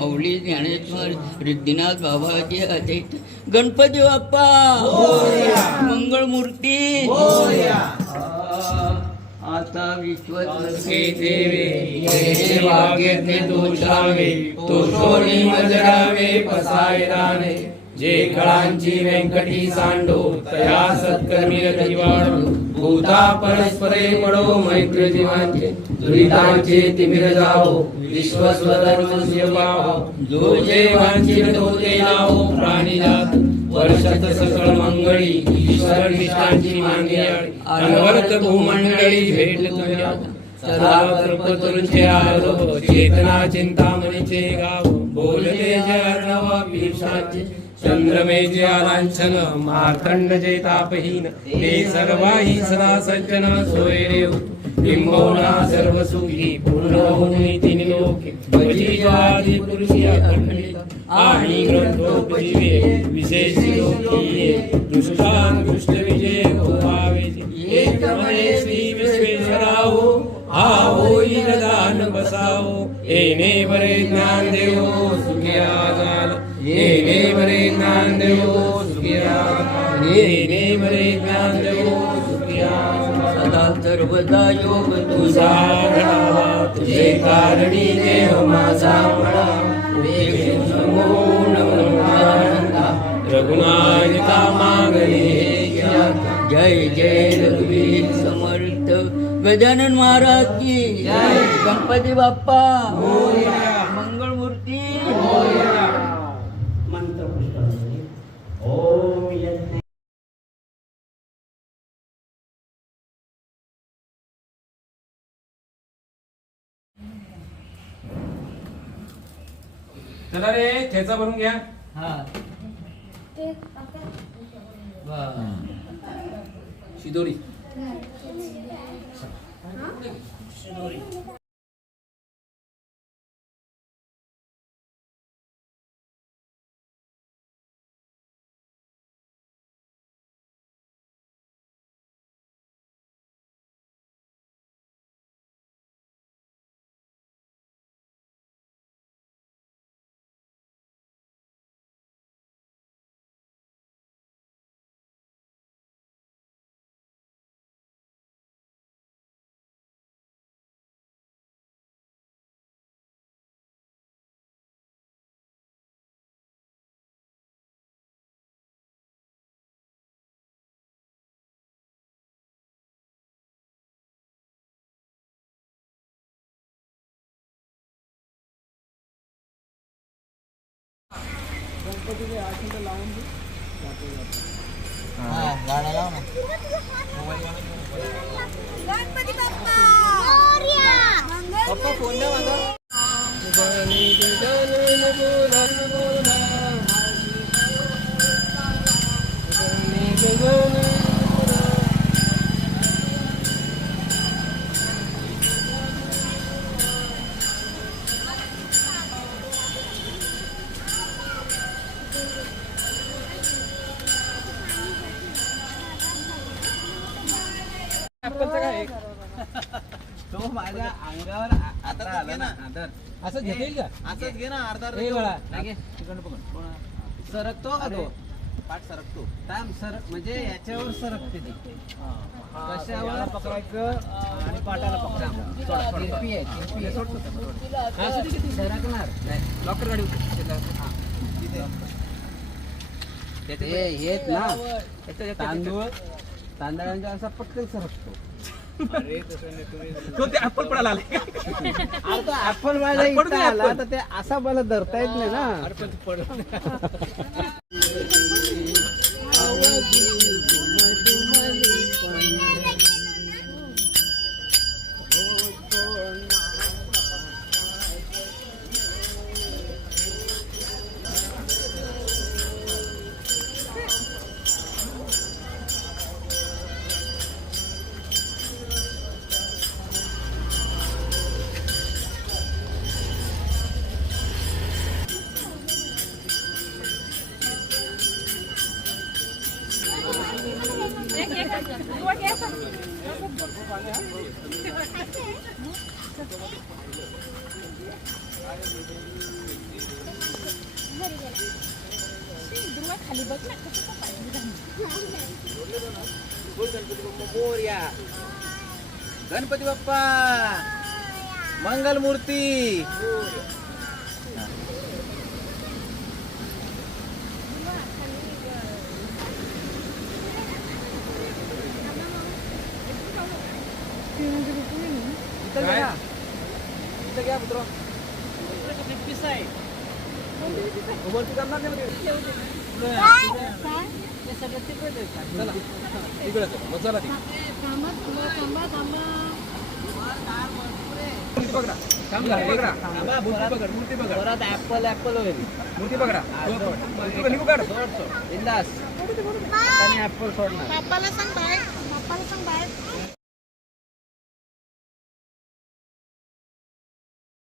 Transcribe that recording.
माऊली ज्ञानेश्वर रिद्धिनाथ बाबाजी अजय गणपती बाप्पा मंगळमूर्ती आता विश्वसे देवे जय भाग्यज्ञ तोषावे तोषोनी मजरावे पसायराने जे कळांची व्यंकटी सांडो तया सत्कर्मी दिवाळो भूता परस्परे पडो मैत्र जीवांचे दुरितांचे तिमिर जावो विश्वस्वधर्म शिवाहो जो देवांची तो ते लावो प्राणी जात वर्षत सकळ मंगळी ईश्वर निष्ठांची मांदियाळी अनवर्त भूमंडळी भेट तुझ्या सदा कल्पतरुंचे आलो चेतना चिंतामणीचे गाव बोलले जय नवा पीठाचे चंद्रमे जे आलांछन मार्तंड जे तापहीन ते सर्वाही सदा सज्जन सोय देव किंबहुना सर्व सुखी पूर्ण होऊन तिन लोके भजी आदि पुरुषी अखंडित आणि ग्रंथोपजीवे विशेष लोकीये दुष्टान दुष्ट विजय होवावे एक म्हणे श्री विश्वेश्वराहो हा होई दान बसावो येणे बरे ज्ञान देवो सुखिया झाल येणे बरे ज्ञान देवो सुखिया येणे बरे ज्ञान देवो सुखिया सदा सर्वदा योग तुझा घडावा तुझे कारणी देह माझा म्हणा रघुनायका मागणे जय जय रघुवीर समर्थ गजानन महाराज की जय गणपती बाप्पा मंगळमूर्ती मंत्र ओम यज्ञ चला रे ठेचा भरून घ्या शिदोरी गणपती आठवण लावून गाणं लाव ना गणपती बाप्पा मोरया पप्पा फोन द्या माझा तो माझ्या अंगावर आता आला ना आदर असं घेतील का असंच घे ना अर्धा सरकतो का तो पाठ सरकतो टाइम सरक म्हणजे याच्यावर सरकते ती कशावर पकडायचं आणि पाटाला पकडायचं तिरपी आहे सरकणार लॉकर गाडी येत ना तांदूळ तांदळांचा असा पटकन सरकतो तो ते ऍपल पडायला आले अरे तो ऍपल माझ्या इथं आला तर ते असा मला धरता येत नाही ना खाली बघ ना कसं बोल गणपती बाप्पा मोरया. गणपती बाप्पा मंगल मूर्ती. इथं घ्या. इथं घ्या मित्र. वरती जमणार नाही मध्ये. चला तिकडे मग चला ती मूर्ती पकडा. मूर्ती पकडा. परत ऍपल होईल. मूर्ती पकडा. निघू काढ. बिंदास. ऍपल सोडणार. बाप्पाला सांग बाय. बाप्पाला सांग बाय.